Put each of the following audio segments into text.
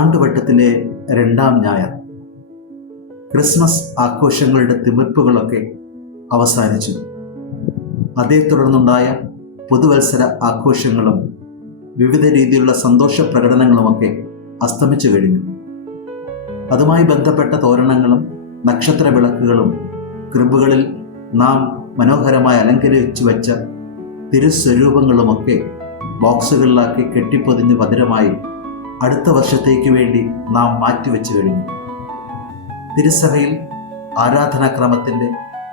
ആണ്ടുവട്ടത്തിലെ രണ്ടാം ഞായർ. ക്രിസ്മസ് ആഘോഷങ്ങളുടെ തിമിർപ്പുകളൊക്കെ അവസാനിച്ചു. അതേ തുടർന്നുണ്ടായ പുതുവത്സര ആഘോഷങ്ങളും വിവിധ രീതിയിലുള്ള സന്തോഷ പ്രകടനങ്ങളുമൊക്കെ അസ്തമിച്ചു കഴിഞ്ഞു. അതുമായി ബന്ധപ്പെട്ട തോരണങ്ങളും നക്ഷത്ര വിളക്കുകളും കൃപകളിൽ നാം മനോഹരമായി അലങ്കരിച്ചു വെച്ച തിരുസ്വരൂപങ്ങളുമൊക്കെ ബോക്സുകളിലാക്കി കെട്ടിപ്പൊതിഞ്ഞ് ഭദ്രമായി അടുത്ത വർഷത്തേക്ക് വേണ്ടി നാം മാറ്റിവെച്ചു കഴിഞ്ഞു. തിരുസഭയിൽ ആരാധനാക്രമത്തിൻ്റെ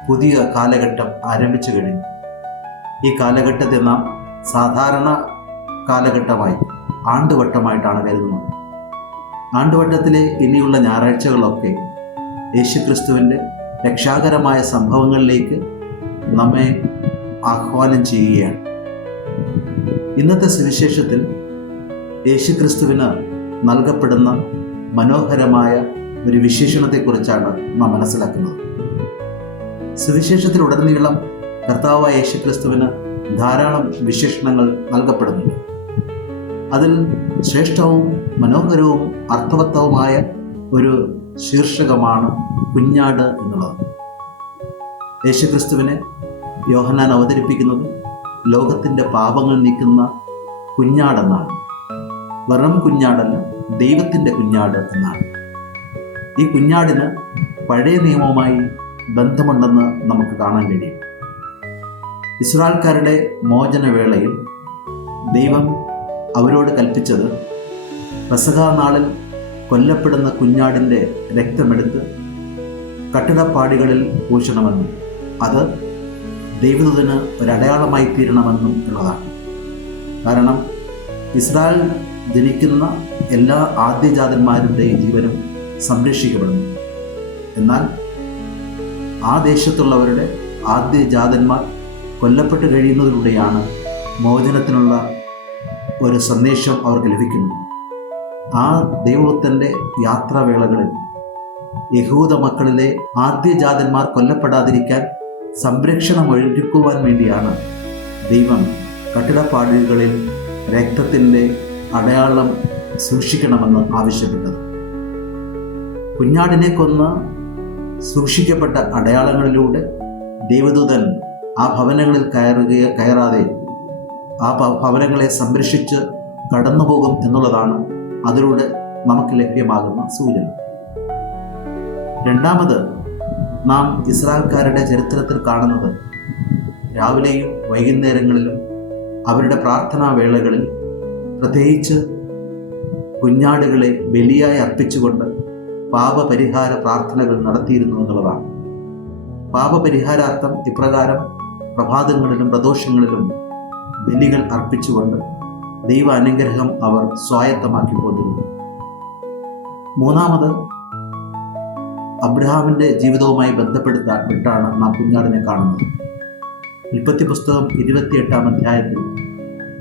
പുതിയ കാലഘട്ടം ആരംഭിച്ചു കഴിഞ്ഞു. ഈ കാലഘട്ടത്തെ നാം സാധാരണ കാലഘട്ടമായി ആണ്ടുവട്ടമായിട്ടാണ് കരുതുന്നത്. ആണ്ടുവട്ടത്തിലെ ഇനിയുള്ള ഞായറാഴ്ചകളൊക്കെ യേശുക്രിസ്തുവിൻ്റെ രക്ഷാകരമായ സംഭവങ്ങളിലേക്ക് നമ്മെ ആഹ്വാനം ചെയ്യുകയാണ്. ഇന്നത്തെ സുവിശേഷത്തിൽ യേശുക്രിസ്തുവിന് നൽകപ്പെടുന്ന മനോഹരമായ ഒരു വിശേഷണത്തെക്കുറിച്ചാണ് നാം മനസ്സിലാക്കുന്നത്. സുവിശേഷത്തിലുടനീളം കർത്താവായ യേശുക്രിസ്തുവിന് ധാരാളം വിശേഷണങ്ങൾ നൽകപ്പെടുന്നുണ്ട്. അതിൽ ശ്രേഷ്ഠവും മനോഹരവും അർത്ഥവത്തവുമായ ഒരു ശീർഷകമാണ് കുഞ്ഞാട് എന്നുള്ളത്. യേശുക്രിസ്തുവിനെ യോഹന്നാൻ അവതരിപ്പിക്കുന്നത് ലോകത്തിൻ്റെ പാപങ്ങൾ നീക്കുന്ന കുഞ്ഞാടെന്നാണ്. വെറും കുഞ്ഞാടല്ല, ദൈവത്തിൻ്റെ കുഞ്ഞാട് എന്നാണ്. ഈ കുഞ്ഞാടിന് പഴയ നിയമവുമായി ബന്ധമുണ്ടെന്ന് നമുക്ക് കാണാൻ കഴിയും. ഇസ്രായേൽക്കാരുടെ മോചനവേളയിൽ ദൈവം അവരോട് കൽപ്പിച്ചത് പെസഹ നാളിൽ കൊല്ലപ്പെടുന്ന കുഞ്ഞാടിൻ്റെ രക്തമെടുത്ത് കട്ടിടപ്പാടികളിൽ പൂശണമെന്നും അത് ദൈവദൂതന് ഒരടയാളമായി തീരണമെന്നും ഉള്ളതാണ്. കാരണം ഇസ്രായേൽ ജനിക്കുന്ന എല്ലാ ആദ്യജാതന്മാരുടെയും ജീവനും സംരക്ഷിക്കപ്പെടുന്നു. എന്നാൽ ആ ദേശത്തുള്ളവരുടെ ആദ്യജാതന്മാർ കൊല്ലപ്പെട്ട് കഴിയുന്നതിലൂടെയാണ് മോചനത്തിനുള്ള ഒരു സന്ദേശം അവർക്ക് ലഭിക്കുന്നത്. ആ ദൈവത്തിൻ്റെ യാത്രാവേളകളിൽ യഹൂദ മക്കളിലെ ആദ്യജാതന്മാർ കൊല്ലപ്പെടാതിരിക്കാൻ സംരക്ഷണം ഒരുക്കുവാൻ വേണ്ടിയാണ് ദൈവം കട്ടിടപ്പാടുകളിൽ രക്തത്തിൻ്റെ അടയാളം സൂക്ഷിക്കണമെന്ന് ആവശ്യപ്പെട്ടത്. കുഞ്ഞാടിനെ കൊന്ന് സൂക്ഷിക്കപ്പെട്ട അടയാളങ്ങളിലൂടെ ദൈവദൂതൻ ആ ഭവനങ്ങളിൽ കയറാതെ ആ ഭവനങ്ങളെ സംരക്ഷിച്ച് കടന്നുപോകും എന്നുള്ളതാണ് അതിലൂടെ നമുക്ക് ലഭ്യമാകുന്ന സൂചന. രണ്ടാമത്, നാം ഇസ്രായേൽക്കാരുടെ ചരിത്രത്തിൽ കാണുന്നത് രാവിലെയും വൈകുന്നേരങ്ങളിലും അവരുടെ പ്രാർത്ഥനാ വേളകളിൽ പ്രത്യേകിച്ച് കുഞ്ഞാടുകളെ ബലിയായി അർപ്പിച്ചുകൊണ്ട് പാപപരിഹാര പ്രാർത്ഥനകൾ നടത്തിയിരുന്നു എന്നുള്ളതാണ്. പാപപരിഹാരാർത്ഥം ഇപ്രകാരം പ്രഭാതങ്ങളിലും പ്രദോഷങ്ങളിലും ബലികൾ അർപ്പിച്ചുകൊണ്ട് ദൈവ അനുഗ്രഹം അവർ സ്വായത്തമാക്കി പോന്നിരുന്നു. മൂന്നാമത്, അബ്രഹാമിൻ്റെ ജീവിതവുമായി ബന്ധപ്പെട്ടാണ് നാം കുഞ്ഞാടിനെ കാണുന്നത്. ഉൽപ്പത്തി പുസ്തകം 28-ാം അധ്യായത്തിൽ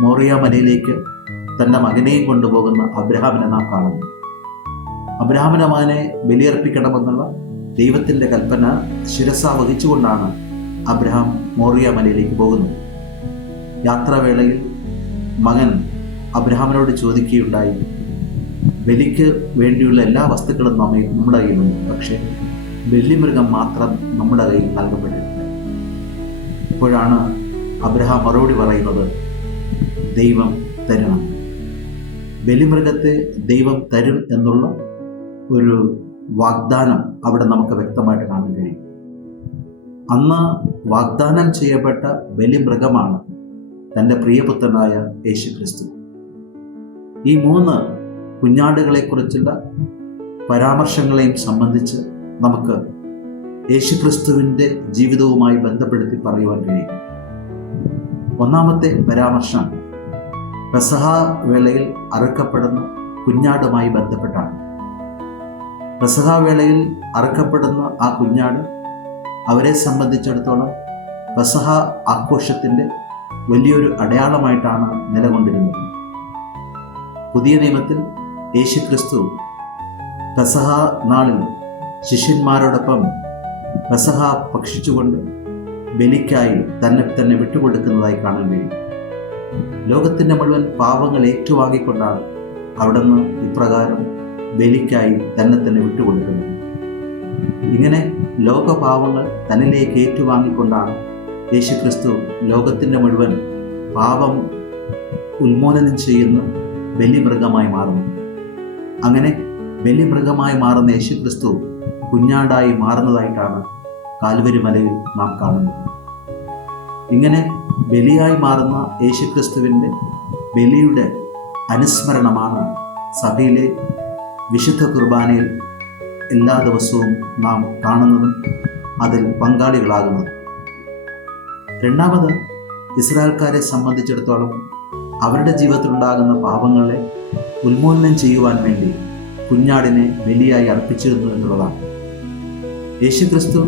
മോറിയ മലയിലേക്ക് തൻ്റെ മകനെയും കൊണ്ടുപോകുന്ന അബ്രഹാമിനെ നാം കാണുന്നു. അബ്രഹാമിൻ്റെ മകനെ ബലിയർപ്പിക്കണമെന്നുള്ള ദൈവത്തിൻ്റെ കൽപ്പന ശിരസ വഹിച്ചുകൊണ്ടാണ് അബ്രഹാം മോറിയ മലയിലേക്ക് പോകുന്നത്. യാത്രാവേളയിൽ മകൻ അബ്രഹാമിനോട് ചോദിക്കുകയുണ്ടായി, ബലിക്ക് വേണ്ടിയുള്ള എല്ലാ വസ്തുക്കളും നമ്മുടെ കയ്യിലുണ്ട്, പക്ഷേ ബലിമൃഗം മാത്രം നമ്മുടെ കയ്യിൽ നൽകപ്പെട്ടിട്ടില്ല. ഇപ്പോഴാണ് അബ്രഹാം മറുപടി പറയുന്നത്, ദൈവം തരണം. ബലിമൃഗത്തെ ദൈവം തരും എന്നുള്ള ഒരു വാഗ്ദാനം അവിടെ നമുക്ക് വ്യക്തമായിട്ട് കാണാൻ കഴിയും. അന്ന് വാഗ്ദാനം ചെയ്യപ്പെട്ട ബലിമൃഗമാണ് തൻ്റെ പ്രിയപുത്രനായ യേശുക്രിസ്തു. ഈ 3 കുഞ്ഞാടുകളെക്കുറിച്ചുള്ള പരാമർശങ്ങളെയും സംബന്ധിച്ച് നമുക്ക് യേശുക്രിസ്തുവിൻ്റെ ജീവിതവുമായി ബന്ധപ്പെടുത്തി പറയുവാൻ കഴിയും. ഒന്നാമത്തെ പരാമർശം പെസഹ വേളയിൽ അറുക്കപ്പെടുന്ന കുഞ്ഞാടുമായി ബന്ധപ്പെട്ടാണ്. പെസഹ വേളയിൽ അറുക്കപ്പെടുന്ന ആ കുഞ്ഞാട് അവരെ സംബന്ധിച്ചിടത്തോളം പെസഹ ആഘോഷത്തിൻ്റെ വലിയൊരു അടയാളമായിട്ടാണ് നിലകൊണ്ടിരുന്നത്. പുതിയ നിയമത്തിൽ യേശുക്രിസ്തു പെസഹ നാളിൽ ശിഷ്യന്മാരോടൊപ്പം പെസഹ ഭക്ഷിച്ചുകൊണ്ട് ബലിക്കായി തന്നെ വിട്ടുകൊടുക്കുന്നതായി കാണാൻ കഴിയും. ലോകത്തിൻ്റെ മുഴുവൻ പാപങ്ങൾ ഏറ്റുവാങ്ങിക്കൊണ്ടാണ് അവിടുന്ന് ഇപ്രകാരം ബലിക്കായി തന്നെ തന്നെ വിട്ടുകൊടുക്കുന്നു. ഇങ്ങനെ ലോകപാവങ്ങൾ തന്നിലേക്ക് ഏറ്റുവാങ്ങിക്കൊണ്ടാണ് യേശുക്രിസ്തു ലോകത്തിൻ്റെ മുഴുവൻ പാപം ഉന്മൂലനം ചെയ്യുന്ന ബലിമൃഗമായി മാറുന്നു. അങ്ങനെ ബലിമൃഗമായി മാറുന്ന യേശുക്രിസ്തു കുഞ്ഞാടായി മാറുന്നതായിട്ടാണ് കാൽവരി മലയിൽ നാം കാണുന്നത്. ഇങ്ങനെ ബലിയായി മാറുന്ന യേശുക്രിസ്തുവിൻ്റെ ബലിയുടെ അനുസ്മരണമാണ് സഭയിലെ വിശുദ്ധ കുർബാനയിൽ എല്ലാ ദിവസവും നാം കാണുന്നതും അതിൽ പങ്കാളികളാകുന്നതും. രണ്ടാമത്, ഇസ്രായേൽക്കാരെ സംബന്ധിച്ചിടത്തോളം അവരുടെ ജീവിതത്തിലുണ്ടാകുന്ന പാപങ്ങളെ ഉന്മൂലനം ചെയ്യുവാൻ വേണ്ടി കുഞ്ഞാടിനെ ബലിയായി അർപ്പിച്ചിരുന്നു എന്നുള്ളതാണ്. യേശുക്രിസ്തു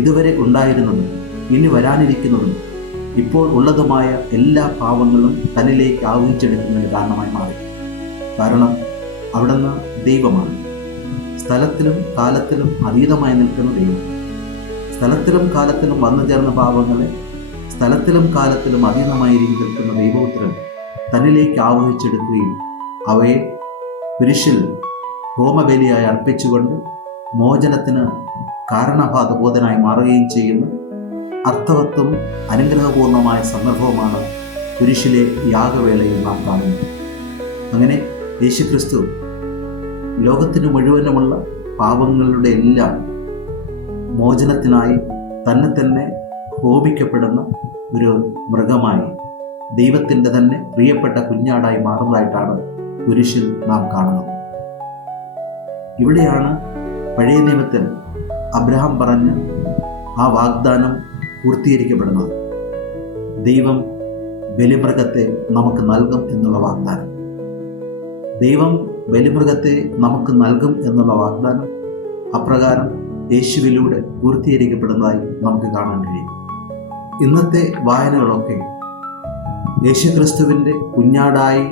ഇതുവരെ ഉണ്ടായിരുന്നതും ഇനി വരാനിരിക്കുന്നതും ഇപ്പോൾ ഉള്ളതുമായ എല്ലാ പാവങ്ങളും തന്നിലേക്ക് ആവഹിച്ചെടുക്കുന്നതിന് കാരണമായി മാറി. കാരണം അവിടുന്ന് ദൈവമാണ്. സ്ഥലത്തിലും കാലത്തിലും അതീതമായി നിൽക്കുന്ന ദൈവം. സ്ഥലത്തിലും കാലത്തിലും വന്നു ചേർന്ന പാവങ്ങളെ സ്ഥലത്തിലും കാലത്തിലും അതീതമായി നിൽക്കുന്ന ദൈവപുത്രൻ തന്നിലേക്ക് ആവഹിച്ചെടുക്കുകയും അവയെ കുരിശിൽ ഹോമബലിയായി അർപ്പിച്ചുകൊണ്ട് മോചനത്തിന് കാരണബോധനായി മാറുകയും ചെയ്യുന്ന അർത്ഥവത്വം അനുഗ്രഹപൂർണമായ സന്ദർഭവുമാണ് കുരിശിലെ യാഗവേളയിൽ നാം കാണുന്നത്. അങ്ങനെ യേശുക്രിസ്തു ലോകത്തിന് മുഴുവനുമുള്ള പാപങ്ങളുടെ എല്ലാം മോചനത്തിനായി തന്നെ തന്നെ ഹോമിക്കപ്പെടുന്ന ഒരു മൃഗമായി ദൈവത്തിൻ്റെ തന്നെ പ്രിയപ്പെട്ട കുഞ്ഞാടായി മാറുന്നതായിട്ടാണ് കുരിശിൽ നാം കാണുന്നത്. ഇവിടെയാണ് പഴയ നിയമത്തിൽ അബ്രഹാം പറഞ്ഞ ആ വാഗ്ദാനം പൂർത്തീകരിക്കപ്പെടുന്നത്. ദൈവം ബലിമൃഗത്തെ നമുക്ക് നൽകും എന്നുള്ള വാഗ്ദാനം. ദൈവം ബലിമൃഗത്തെ നമുക്ക് നൽകും എന്നുള്ള വാഗ്ദാനം അപ്രകാരം യേശുവിലൂടെ പൂർത്തീകരിക്കപ്പെടുന്നതായി നമുക്ക് കാണാൻ കഴിയും. ഇന്നത്തെ വായനകളൊക്കെ യേശുക്രിസ്തുവിൻ്റെ കുഞ്ഞാടായി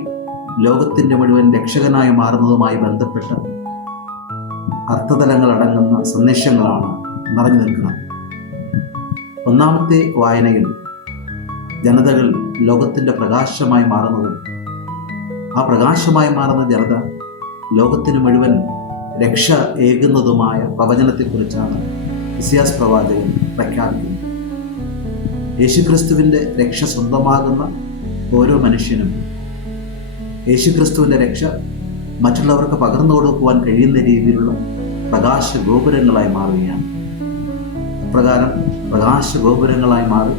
ലോകത്തിൻ്റെ മുഴുവൻ രക്ഷകനായി മാറുന്നതുമായി ബന്ധപ്പെട്ട അർത്ഥതലങ്ങൾ അടങ്ങുന്ന സന്ദേശങ്ങളാണ് നിറഞ്ഞു നിൽക്കുന്നത്. ഒന്നാമത്തെ വായനയിൽ ജനതകൾ ലോകത്തിൻ്റെ പ്രകാശമായി മാറുന്നതും ആ പ്രകാശമായി മാറുന്ന ജനത ലോകത്തിന് മുഴുവൻ രക്ഷ ഏകുന്നതുമായ പ്രവചനത്തെക്കുറിച്ചാണ് ഇസ്യാസ് പ്രവാചകൻ പ്രഖ്യാപിക്കുന്നത്. യേശുക്രിസ്തുവിൻ്റെ രക്ഷ സ്വന്തമാകുന്ന ഓരോ മനുഷ്യനും യേശുക്രിസ്തുവിൻ്റെ രക്ഷ മറ്റുള്ളവർക്ക് പകർന്നു കൊടുക്കുവാൻ കഴിയുന്ന രീതിയിലുള്ള പ്രകാശ ഗോപുരങ്ങളായി മാറുകയാണ്. അപ്രകാരം പ്രകാശ ഗോപുരങ്ങളായി മാറി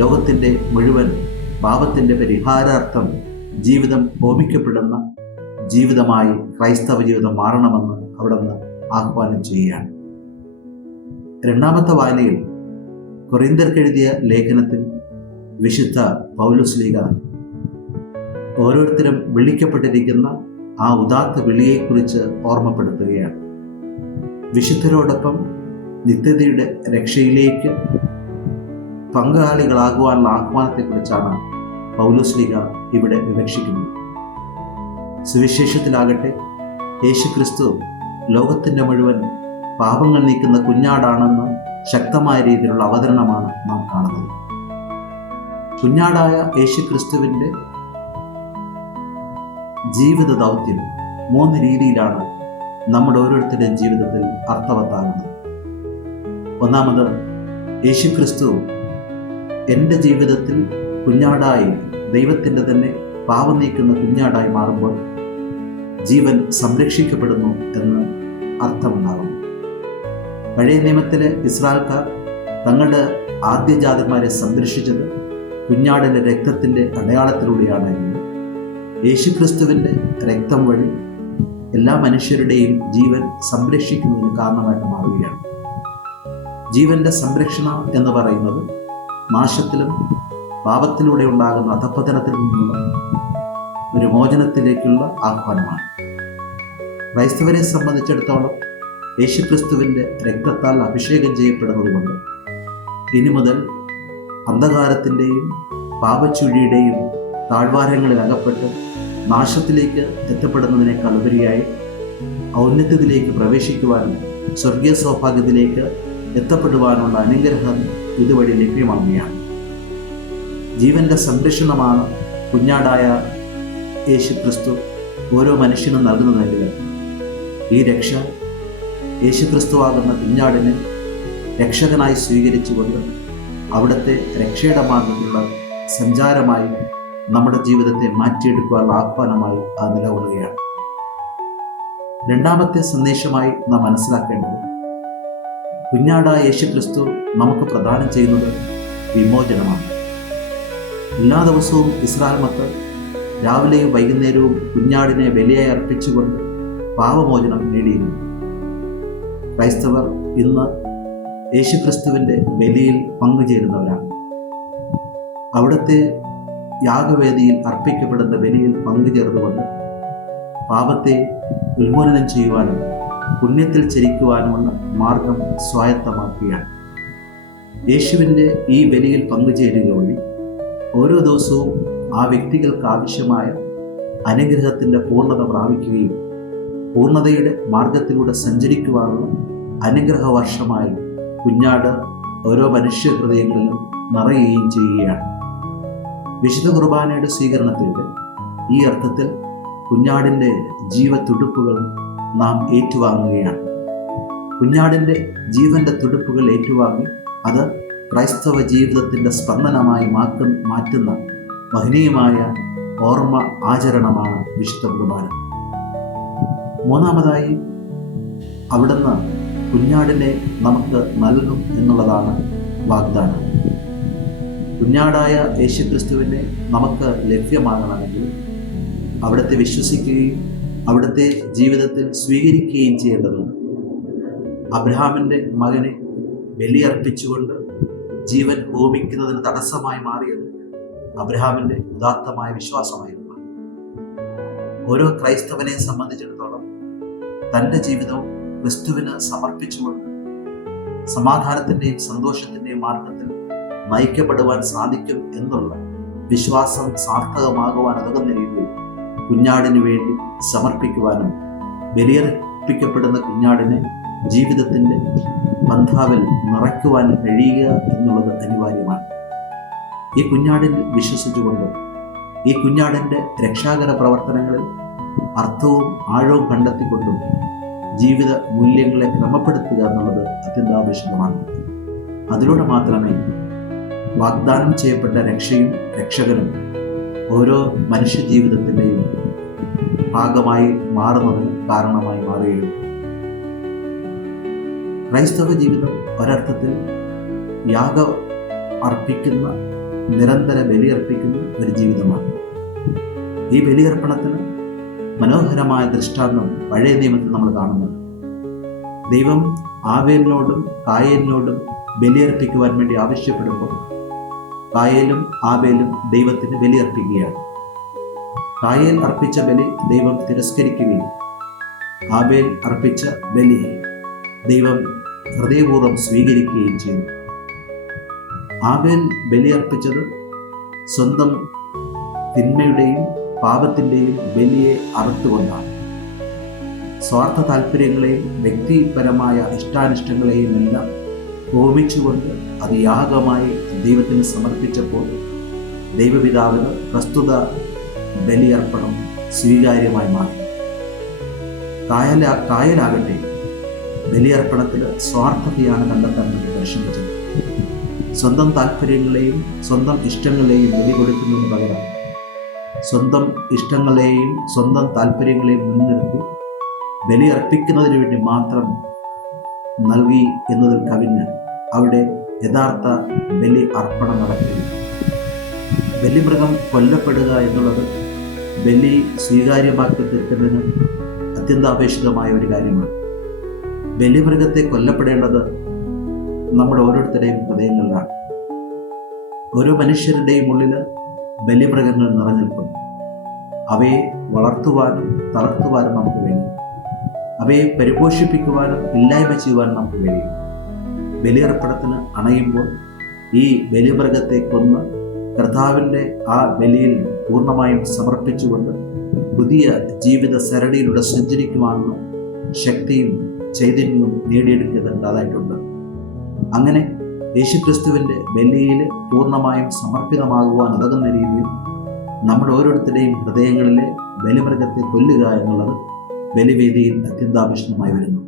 ലോകത്തിൻ്റെ മുഴുവൻ പാപത്തിൻ്റെ പരിഹാരാർത്ഥം ജീവിതം ഹോമിക്കപ്പെടുന്ന ജീവിതമായി ക്രൈസ്തവ ജീവിതം മാറണമെന്ന് അവിടുന്ന് ആഹ്വാനം ചെയ്യുകയാണ്. രണ്ടാമത്തെ വായനയിൽ കൊറിന്ത്യർക്കെഴുതിയ ലേഖനത്തിൽ വിശുദ്ധ പൗലോസ്ലീഹ ഓരോരുത്തരും വിളിക്കപ്പെട്ടിരിക്കുന്ന ആ ഉദാത്ത വിളിയെക്കുറിച്ച് ഓർമ്മപ്പെടുത്തുകയാണ്. വിശുദ്ധരോടൊപ്പം നിത്യതയുടെ രക്ഷയിലേക്ക് പങ്കാളികളാകുവാനുള്ള ആഹ്വാനത്തെക്കുറിച്ചാണ് പൗലോസ്ലീഹ ഇവിടെ വിവക്ഷിക്കുന്നത്. സുവിശേഷത്തിലാകട്ടെ യേശുക്രിസ്തു ലോകത്തിൻ്റെ മുഴുവൻ പാപങ്ങൾ നീക്കുന്ന കുഞ്ഞാടാണെന്ന് ശക്തമായ രീതിയിലുള്ള അവതരണമാണ് നാം കാണുന്നത്. കുഞ്ഞാടായ യേശുക്രിസ്തുവിൻ്റെ ജീവിത ദൗത്യം 3 രീതിയിലാണ് നമ്മുടെ ഓരോരുത്തരുടെയും ജീവിതത്തിൽ അർത്ഥവത്താകുന്നത്. ഒന്നാമത്, യേശുക്രിസ്തു എൻ്റെ ജീവിതത്തിൽ കുഞ്ഞാടായി ദൈവത്തിൻ്റെ തന്നെ പാപം നീക്കുന്ന കുഞ്ഞാടായി മാറുമ്പോൾ ജീവൻ സംരക്ഷിക്കപ്പെടുന്നു എന്ന് അർത്ഥമുണ്ടാകുന്നു. പഴയ നിയമത്തിലെ ഇസ്രായേൽക്കാർ തങ്ങളുടെ ആദ്യജാതന്മാരെ സംരക്ഷിച്ചത് കുഞ്ഞാടിൻ്റെ രക്തത്തിൻ്റെ അടയാളത്തിലൂടെയാണെങ്കിലും യേശുക്രിസ്തുവിൻ്റെ രക്തം വഴി എല്ലാ മനുഷ്യരുടെയും ജീവൻ സംരക്ഷിക്കുന്നതിന് കാരണമായിട്ട് മാറുകയാണ്. ജീവൻ്റെ സംരക്ഷണം എന്ന് പറയുന്നത് നാശത്തിലും പാപത്തിലൂടെ ഉണ്ടാകുന്ന അധഃപതനത്തിൽ നിന്നുള്ള ഒരു മോചനത്തിലേക്കുള്ള ആഹ്വാനമാണ്. ക്രൈസ്തവരെ സംബന്ധിച്ചിടത്തോളം യേശുക്രിസ്തുവിൻ്റെ രക്തത്താൽ അഭിഷേകം ചെയ്യപ്പെടുന്നതുകൊണ്ട് ഇനി മുതൽ അന്ധകാരത്തിൻ്റെയും പാപച്ചുഴിയുടെയും താഴ്വാരങ്ങളിൽ അകപ്പെട്ട് നാശത്തിലേക്ക് എത്തപ്പെടുന്നതിനേക്കാൾ ഉപരിയായി ഔന്നത്യത്തിലേക്ക് പ്രവേശിക്കുവാനും സ്വർഗീയ സൗഭാഗ്യത്തിലേക്ക് എത്തപ്പെടുവാനുള്ള അനുഗ്രഹം ഇതുവഴി ലഭ്യമാകുകയാണ്. ജീവൻ്റെ സംരക്ഷണമാണ് കുഞ്ഞാടായ യേശുക്രിസ്തു ഓരോ മനുഷ്യനും നൽകുന്നതല്ല. ഈ രക്ഷ യേശുക്രിസ്തുവാകുന്ന കുഞ്ഞാടിനെ രക്ഷകനായി സ്വീകരിച്ചുകൊണ്ട് അവിടുത്തെ രക്ഷയുടെ മാർഗത്തിലുള്ള സഞ്ചാരമായി നമ്മുടെ ജീവിതത്തെ മാറ്റിയെടുക്കുവാനുള്ള ആഹ്വാനമായി അത് നിലകൊള്ളുകയാണ്. രണ്ടാമത്തെ സന്ദേശമായി നാം മനസ്സിലാക്കേണ്ടത്, കുഞ്ഞാടായ യേശുക്രിസ്തു നമുക്ക് പ്രദാനം ചെയ്യുന്നത് വിമോചനമാണ്. എല്ലാ ദിവസവും ഇസ്രായേൽ മക്കൾ രാവിലെയും വൈകുന്നേരവും കുഞ്ഞാടിനെ ബലിയായി അർപ്പിച്ചുകൊണ്ട് പാപമോചനം നേടിയിരുന്നു. ക്രൈസ്തവർ ഇന്ന് യേശുക്രിസ്തുവിൻ്റെ ബലിയിൽ പങ്കുചേരുന്നവരാണ്. അവിടുത്തെ യാഗവേദിയിൽ അർപ്പിക്കപ്പെടുന്ന ബലിയിൽ പങ്കുചേർന്നുകൊണ്ട് പാപത്തെ ഉന്മൂലനം ചെയ്യുവാനും പുണ്യത്തിൽ ചരിക്കുവാനുമുള്ള മാർഗം സ്വായത്തമാക്കുകയാണ്. യേശുവിൻ്റെ ഈ ബലിയിൽ പങ്കുചേരുക വഴി ഓരോ ദിവസവും ആ വ്യക്തികൾക്ക് ആവശ്യമായ അനുഗ്രഹത്തിൻ്റെ പൂർണ്ണത പ്രാപിക്കുകയും പൂർണ്ണതയുടെ മാർഗത്തിലൂടെ സഞ്ചരിക്കുവാനുള്ള അനുഗ്രഹവർഷമായി കുഞ്ഞാട് ഓരോ മനുഷ്യ ഹൃദയങ്ങളിലും നിറയുകയും ചെയ്യുകയാണ്. വിശുദ്ധ കുർബാനയുടെ സ്വീകരണത്തിലൂടെ ഈ അർത്ഥത്തിൽ കുഞ്ഞാടിൻ്റെ ജീവത്തുടുപ്പുകൾ നാം ഏറ്റുവാങ്ങുകയാണ്. കുഞ്ഞാടിൻ്റെ ജീവൻ്റെ തുടുപ്പുകൾ ഏറ്റുവാങ്ങി അത് ക്രൈസ്തവ ജീവിതത്തിൻ്റെ സ്പന്ദനമായി മാറ്റുന്ന മഹനീയമായ ഓർമ്മ ആചരണമാണ് വിശുദ്ധ കുർബാന. മൂന്നാമതായി അവിടുന്ന് കുഞ്ഞാടിനെ നമുക്ക് നൽകും എന്നുള്ളതാണ് വാഗ്ദാനം. കുഞ്ഞാടായ യേശുക്രിസ്തുവിനെ നമുക്ക് ലഭ്യമാകണമെങ്കിൽ അവിടുത്തെ വിശ്വസിക്കുകയും അവിടുത്തെ ജീവിതത്തിൽ സ്വീകരിക്കുകയും ചെയ്യേണ്ടതുണ്ട്. അബ്രഹാമിൻ്റെ മകനെ ബലിയർപ്പിച്ചുകൊണ്ട് ജീവൻ ഹോമിക്കുന്നതിന് തടസ്സമായി മാറിയത് അബ്രഹാമിൻ്റെ ഉദാത്തമായ വിശ്വാസമായിരുന്നു. ഓരോ ക്രൈസ്തവനെ സംബന്ധിച്ചിടത്തോളം തൻ്റെ ജീവിതവും ക്രിസ്തുവിന് സമർപ്പിച്ചുകൊണ്ട് സമാധാനത്തിൻ്റെയും സന്തോഷത്തിൻ്റെയും മാർഗത്തിൽ നയിക്കപ്പെടുവാൻ സാധിക്കും എന്നുള്ള വിശ്വാസം സാർത്ഥകമാകുവാൻ ഉതകുന്ന രീതിയിൽ കുഞ്ഞാടിന് വേണ്ടി സമർപ്പിക്കുവാനും ബലിയർപ്പിക്കപ്പെടുന്ന കുഞ്ഞാടിനെ ജീവിതത്തിൻ്റെ പന്ഥാവിൽ നിറയ്ക്കുവാൻ കഴിയുക എന്നുള്ളത് അനിവാര്യമാണ്. ഈ കുഞ്ഞാടിൽ വിശ്വസിച്ചുകൊണ്ട് ഈ കുഞ്ഞാടിൻ്റെ രക്ഷാകര പ്രവർത്തനങ്ങളിൽ അർത്ഥവും ആഴവും കണ്ടെത്തിക്കൊണ്ടും ജീവിത മൂല്യങ്ങളെ ക്രമപ്പെടുത്തുക എന്നുള്ളത് അത്യന്താപേക്ഷിതമാണ്. അതിലൂടെ മാത്രമേ വാഗ്ദാനം ചെയ്യപ്പെട്ട രക്ഷയും രക്ഷകനും ഓരോ മനുഷ്യ ജീവിതത്തിൻ്റെയും ഭാഗമായി മാറുന്നതിന് കാരണമായി മാറുകയുള്ളൂ. ക്രൈസ്തവ ജീവിതം ഒരർത്ഥത്തിൽ യാഗം അർപ്പിക്കുന്ന, നിരന്തര ബലിയർപ്പിക്കുന്ന ഒരു ജീവിതമാണ്. ഈ ബലിയർപ്പണത്തിന് മനോഹരമായ ദൃഷ്ടാന്തം പഴയ നിയമത്തിൽ നമ്മൾ കാണുന്നുണ്ട്. ദൈവം ആബേലിനോടും കായേലിനോടും ബലിയർപ്പിക്കുവാൻ വേണ്ടി ആവശ്യപ്പെടുമ്പോൾ കായേലും ആബേലും ദൈവത്തിന് ബലിയർപ്പിക്കുകയാണ്. കായേൽ അർപ്പിച്ച ബലി ദൈവം തിരസ്കരിക്കുകയും ആബേൽ അർപ്പിച്ച ബലി ദൈവം ഹൃദയപൂർവ്വം സ്വീകരിക്കുകയും ചെയ്തു. ആബേൽ ബലിയർപ്പിച്ചത് സ്വന്തം തിന്മയുടെയും പാപത്തിൻ്റെയും ബലിയെ അറുത്തുകൊണ്ടാണ്. സ്വാർത്ഥ താല്പര്യങ്ങളെയും വ്യക്തിപരമായ ഇഷ്ടാനിഷ്ടങ്ങളെയും എല്ലാം ഹോമിച്ചുകൊണ്ട് അത് യാഗമായി ദൈവത്തിന് സമർപ്പിച്ചപ്പോൾ ദൈവപിതാവിന് പ്രസ്തുത ബലിയർപ്പണം സ്വീകാര്യമായി മാറി. കായലാകട്ടെ ബലിയർപ്പണത്തിൽ സ്വാർത്ഥതയാണ് കണ്ടെത്താൻ വേണ്ടി പരിശ്രമിച്ചത്. സ്വന്തം താല്പര്യങ്ങളെയും സ്വന്തം ഇഷ്ടങ്ങളെയും ബലി കൊടുക്കുന്നതിന് പകരം സ്വന്തം ഇഷ്ടങ്ങളെയും സ്വന്തം താല്പര്യങ്ങളെയും മുൻനിർത്തി ബലിയർപ്പിക്കുന്നതിന് വേണ്ടി മാത്രം നൽകി എന്നതിൽ കവിഞ്ഞ് അവിടെ യഥാർത്ഥ ബലി അർപ്പണം നടക്കുകയും ബലിമൃഗം കൊല്ലപ്പെടുക എന്നുള്ളത് ബലി സ്വീകാര്യമാക്കി തീർക്കുന്നതിന് അത്യന്താപേക്ഷിതമായ ഒരു കാര്യമാണ്. ബലിമൃഗത്തെ കൊല്ലപ്പെടേണ്ടത് നമ്മുടെ ഓരോരുത്തരുടെയും ഹൃദയങ്ങളിലാണ്. ഓരോ മനുഷ്യരുടെയും ഉള്ളിൽ ബലിമൃഗങ്ങൾ നിറഞ്ഞിരിക്കുന്നു. അവയെ വളർത്തുവാനും തളർത്തുവാനും നമുക്ക് കഴിയും. അവയെ പരിപോഷിപ്പിക്കുവാനും ഇല്ലായ്മ ചെയ്യുവാനും നമുക്ക് കഴിയും. ബലിയർപ്പണത്തിന് അണയുമ്പോൾ ഈ ബലിമൃഗത്തെ കൊന്ന് കർത്താവിൻ്റെ ആ ബലിയിൽ പൂർണ്ണമായും സമർപ്പിച്ചുകൊണ്ട് പുതിയ ജീവിത സരണിയിലൂടെ സഞ്ചരിക്കുവാനുള്ള ശക്തിയും ചൈതന്യവും നേടിയെടുക്കേണ്ടതായിട്ടുണ്ട്. അങ്ങനെ യേശുക്രിസ്തുവിൻ്റെ ബലിയിൽ പൂർണ്ണമായും സമർപ്പിതമാകുവാൻ ഉതകുന്ന രീതിയിൽ നമ്മുടെ ഓരോരുത്തരുടെയും ഹൃദയങ്ങളിലെ ബലിമൃഗത്തെ കൊല്ലുക എന്നുള്ളത് ബലിവേദിയിൽ അത്യന്താപേക്ഷിതമായി വരുന്നു.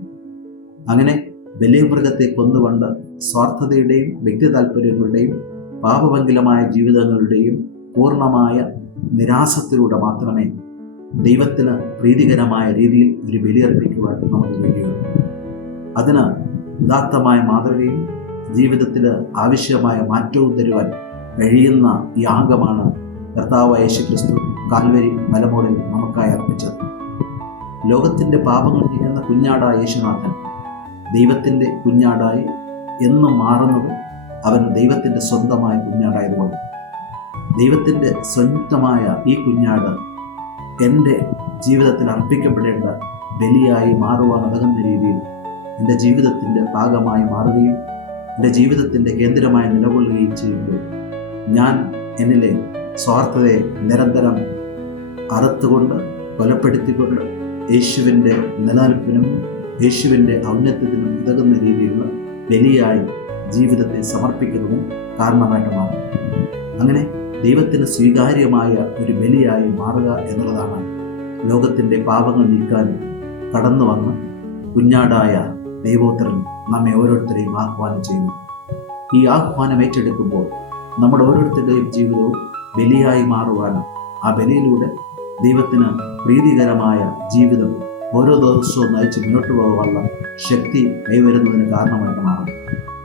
അങ്ങനെ ബലിമൃഗത്തെ കൊന്നുകൊണ്ട് സ്വാർത്ഥതയുടെയും വ്യക്തി താല്പര്യങ്ങളുടെയും പാപഭംഗിലമായ ജീവിതങ്ങളുടെയും പൂർണ്ണമായ നിരാസത്തിലൂടെ മാത്രമേ ദൈവത്തിന് പ്രീതികരമായ രീതിയിൽ ഒരു ബലിയർപ്പിക്കുവാൻ നമുക്ക് കഴിയുള്ളൂ. അതിന് ഉദാത്തമായ മാതൃകയും ജീവിതത്തിൽ ആവശ്യമായ മാറ്റവും തരുവാൻ കഴിയുന്ന യാഗമാണ് കർത്താവായ യേശുക്രിസ്തു കാൽവരി മലമുകളിൽ നമുക്കായി അർപ്പിച്ചത്. ലോകത്തിൻ്റെ പാപങ്ങൾ നീക്കുന്ന കുഞ്ഞാടായ യേശുനാഥൻ ദൈവത്തിൻ്റെ കുഞ്ഞാടായി എന്നും മാറുന്നത് അവൻ ദൈവത്തിൻ്റെ സ്വന്തമായ കുഞ്ഞാടായതുകൊണ്ട്. ദൈവത്തിൻ്റെ സ്വന്തമായ ഈ കുഞ്ഞാട് എൻ്റെ ജീവിതത്തിൽ അർപ്പിക്കപ്പെടേണ്ട ബലിയായി മാറുവാൻ ഉതകുന്ന രീതിയിൽ എൻ്റെ ജീവിതത്തിൻ്റെ ഭാഗമായി മാറുകയും എൻ്റെ ജീവിതത്തിൻ്റെ കേന്ദ്രമായി നിലകൊള്ളുകയും ചെയ്യുമ്പോൾ ഞാൻ എന്നിലെ സ്വാർത്ഥതയെ നിരന്തരം അറുത്തുകൊണ്ട് കൊലപ്പെടുത്തിക്കൊണ്ട് യേശുവിൻ്റെ നിലനിൽപ്പിനും യേശുവിൻ്റെ ഔന്നത്യത്തിനും ഉതകുന്ന രീതിയിലുള്ള ബലിയായി ജീവിതത്തെ സമർപ്പിക്കുന്നതിന് കാരണമായിട്ട് മാറും. അങ്ങനെ ദൈവത്തിന് സ്വീകാര്യമായ ഒരു ബലിയായി മാറുക എന്നുള്ളതാണ് ലോകത്തിൻ്റെ പാപങ്ങൾ നീക്കാൻ കടന്നു വന്ന് കുഞ്ഞാടായ ദൈവോത്തരൻ നമ്മെ ഓരോരുത്തരെയും ആഹ്വാനം ചെയ്യുന്നു. ഈ ആഹ്വാനം ഏറ്റെടുക്കുമ്പോൾ നമ്മുടെ ഓരോരുത്തരുടെയും ജീവിതവും ബലിയായി മാറുവാനും ആ ബലിയിലൂടെ ദൈവത്തിന് പ്രീതികരമായ ജീവിതം ഓരോ ദിവസവും നയിച്ച് മുന്നോട്ട് പോകാനുള്ള ശക്തി കൈവരുന്നതിന് കാരണമായിട്ട് മാറും.